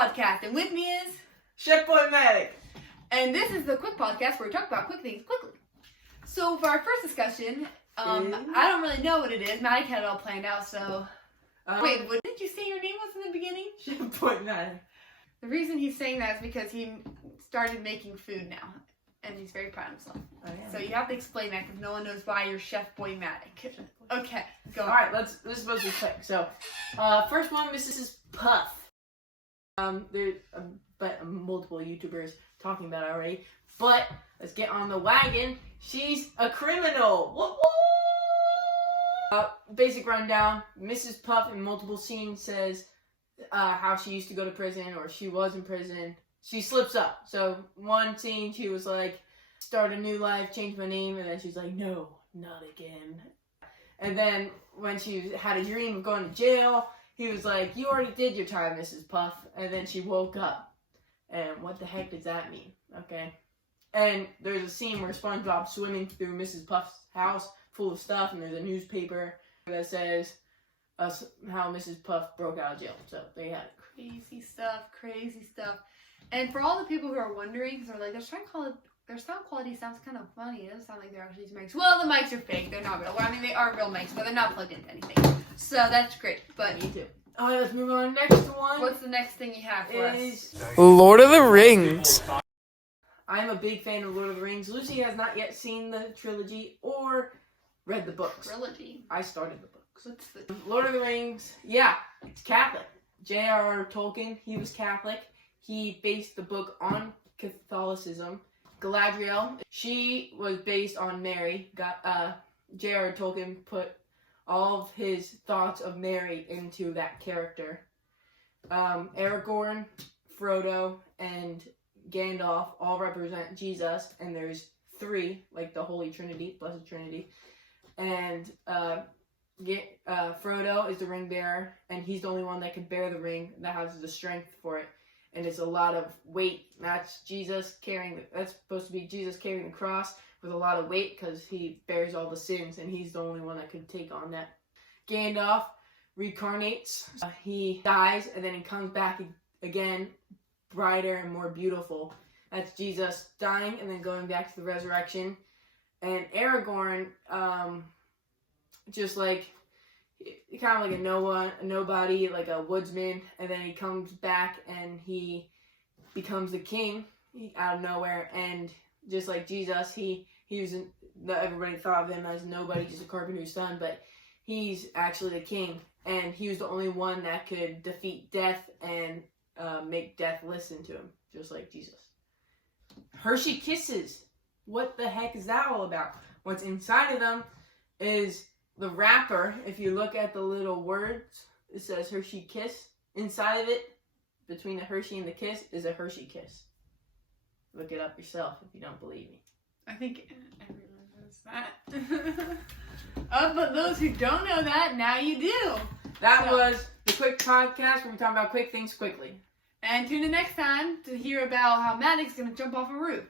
Podcast, and with me is Chef Boy Matic. And this is the Quick Podcast where we talk about quick things quickly. So for our first discussion, I don't really know what it is. Matic had it all planned out, so... Wait, what did you say your name was in the beginning? Chef Boy Matic. The reason he's saying that is because he started making food now, and he's very proud of himself. So you have to explain that because no one knows why you're Chef Boy Matic. Okay, go on. Alright, this is supposed to be quick. So, first one, Mrs. Puff. There's multiple YouTubers talking about it already, but let's get on the wagon. She's a criminal. Whoop, whoop. Basic rundown. Mrs. Puff in multiple scenes says how she used to go to prison, or she was in prison. She slips up. So one scene she was like, start a new life, change my name, and then she's like, no, not again. And then when she had a dream of going to jail, he was like, you already did your time, Mrs. Puff. And then she woke up. And what the heck does that mean? Okay. And there's a scene where SpongeBob's swimming through Mrs. Puff's house full of stuff, and there's a newspaper that says how Mrs. Puff broke out of jail. So they had crazy stuff. And for all the people who are wondering, because they're like, their sound quality sounds kind of funny. It doesn't sound like they're actually using mics. Well, the mics are fake. They're not real. Well, I mean, they are real mics, but they're not plugged into anything. So that's great. But me too. Alright, let's move on. Next one. What's the next thing you have for us? Lord of the Rings. I'm a big fan of Lord of the Rings. Lucy has not yet seen the trilogy or read the books. Trilogy? I started the books. What's the... Lord of the Rings, yeah, it's Catholic. J.R.R. Tolkien, he was Catholic. He based the book on Catholicism. Galadriel, she was based on Mary. J.R.R. Tolkien put all of his thoughts of Mary into that character. Aragorn, Frodo, and Gandalf all represent Jesus, and there's three, like the Holy Trinity, Blessed Trinity. And Frodo is the ring bearer, and he's the only one that can bear the ring, that has the strength for it. And it's a lot of weight. That's Jesus carrying. That's supposed to be Jesus carrying the cross with a lot of weight because he bears all the sins, and he's the only one that could take on that. Gandalf reincarnates. He dies, and then he comes back again, brighter and more beautiful. That's Jesus dying and then going back to the resurrection. And Aragorn, just like kind of like a nobody, like a woodsman, and then he comes back and he becomes the king out of nowhere. And just like Jesus, he was everybody thought of him as nobody, just a carpenter's son, but he's actually the king, and he was the only one that could defeat death and make death listen to him, just like Jesus. Hershey Kisses. What the heck is that all about? What's inside of them is the wrapper. If you look at the little words, it says Hershey Kiss. Inside of it, between the Hershey and the Kiss, is a Hershey Kiss. Look it up yourself if you don't believe me. I think everyone knows that. But those who don't know that, now you do. That was the Quick Podcast where we talk about quick things quickly. And tune in next time to hear about how Maddox is going to jump off a roof.